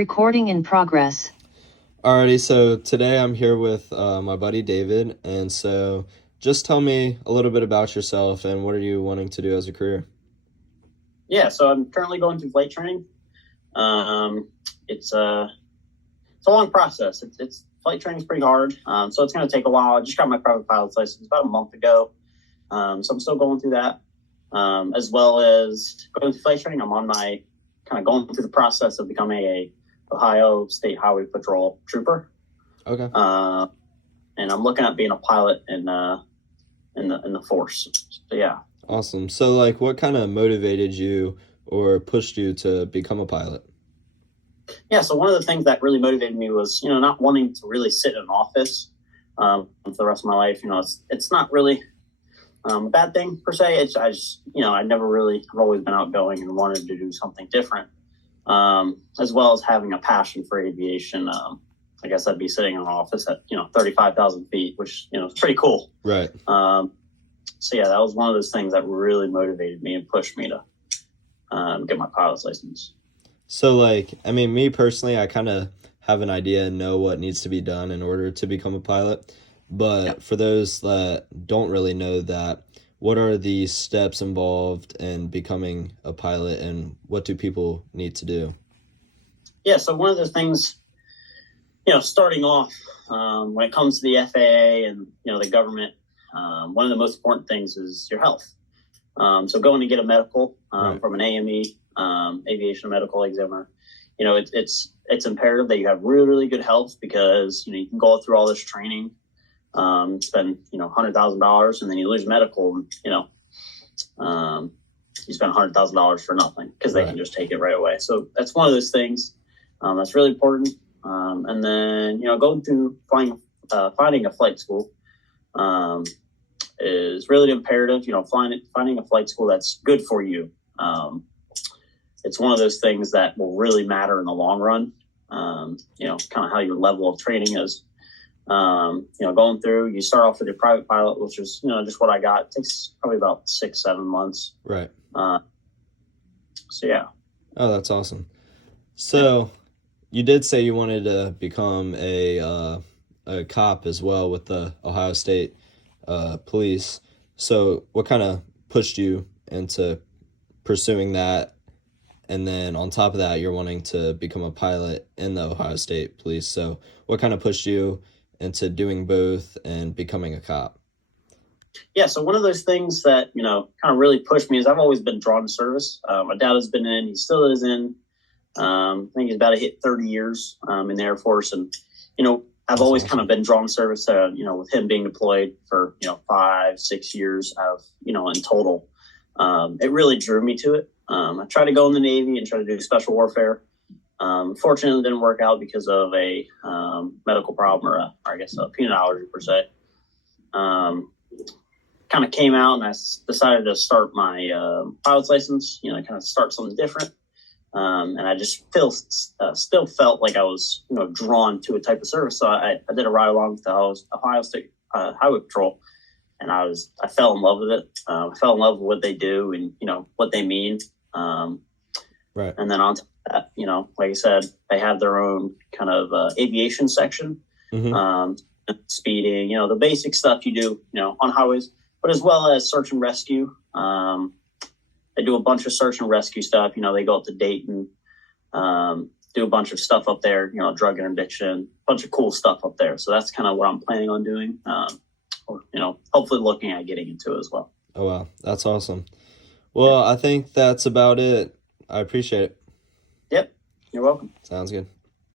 Recording in progress. Alrighty, so today I'm here with my buddy David, and so just tell me a little bit about yourself and what are you wanting to do as a career? Yeah, so I'm currently going through flight training. It's a long process. It's flight training is pretty hard, so it's going to take a while. I just got my private pilot's license about a month ago, so I'm still going through that, as well as going through flight training. I'm on my kind of going through the process of becoming a Ohio State Highway Patrol trooper. Okay. And I'm looking at being a pilot in the force. So yeah. Awesome. So like what kind of motivated you or pushed you to become a pilot? Yeah, so one of the things that really motivated me was, not wanting to really sit in an office for the rest of my life. It's not really a bad thing per se. I've always been outgoing and wanted to do something different, as well as having a passion for aviation. I guess I'd be sitting in an office at, 35,000 feet, which, is pretty cool. Right. So yeah, that was one of those things that really motivated me and pushed me to get my pilot's license. So me personally, I kind of have an idea and know what needs to be done in order to become a pilot. But For those that don't really know that, what are the steps involved in becoming a pilot and what do people need to do? Yeah, so one of the things, starting off when it comes to the FAA and, the government, one of the most important things is your health. So going to get a medical from an AME, aviation medical examiner, it's imperative that you have really, really good health because, you can go through all this training, spend, $100,000 and then you lose medical and, you spend $100,000 for nothing because they can just take it right away. So that's one of those things that's really important. And then, going through finding a flight school is really imperative, finding a flight school that's good for you. It's one of those things that will really matter in the long run, kind of how your level of training is. Going through, you start off with your private pilot, which is, just what I got. It takes probably about 6-7 months. Right. So, yeah. Oh, that's awesome. So you did say you wanted to become a cop as well with the Ohio State police. So what kind of pushed you into pursuing that? And then on top of that, you're wanting to become a pilot in the Ohio State police. So what kind of pushed you into doing both and becoming a cop? Yeah, so one of those things that, kind of really pushed me is I've always been drawn to service. My dad has been in, he still is in. I think he's about to hit 30 years in the Air Force. And, I've always kind of been drawn to service, with him being deployed for, 5-6 years out of, in total. It really drew me to it. I tried to go in the Navy and try to do special warfare. Fortunately, it didn't work out because of a medical problem or a peanut allergy per se. Kind of came out and I decided to start my pilot's license, kind of start something different. And I just still felt like I was, drawn to a type of service. So I did a ride along with the Ohio State Highway Patrol. And I fell in love with it. I fell in love with what they do and, what they mean. Right. And then on top of that, like I said, they have their own kind of aviation section, speeding, the basic stuff you do, on highways, but as well as search and rescue. They do a bunch of search and rescue stuff. They go up to Dayton, do a bunch of stuff up there, drug interdiction, a bunch of cool stuff up there. So that's kind of what I'm planning on doing. Hopefully looking at getting into as well. Oh, wow. That's awesome. Well, I think that's about it. I appreciate it. Yep. You're welcome. Sounds good.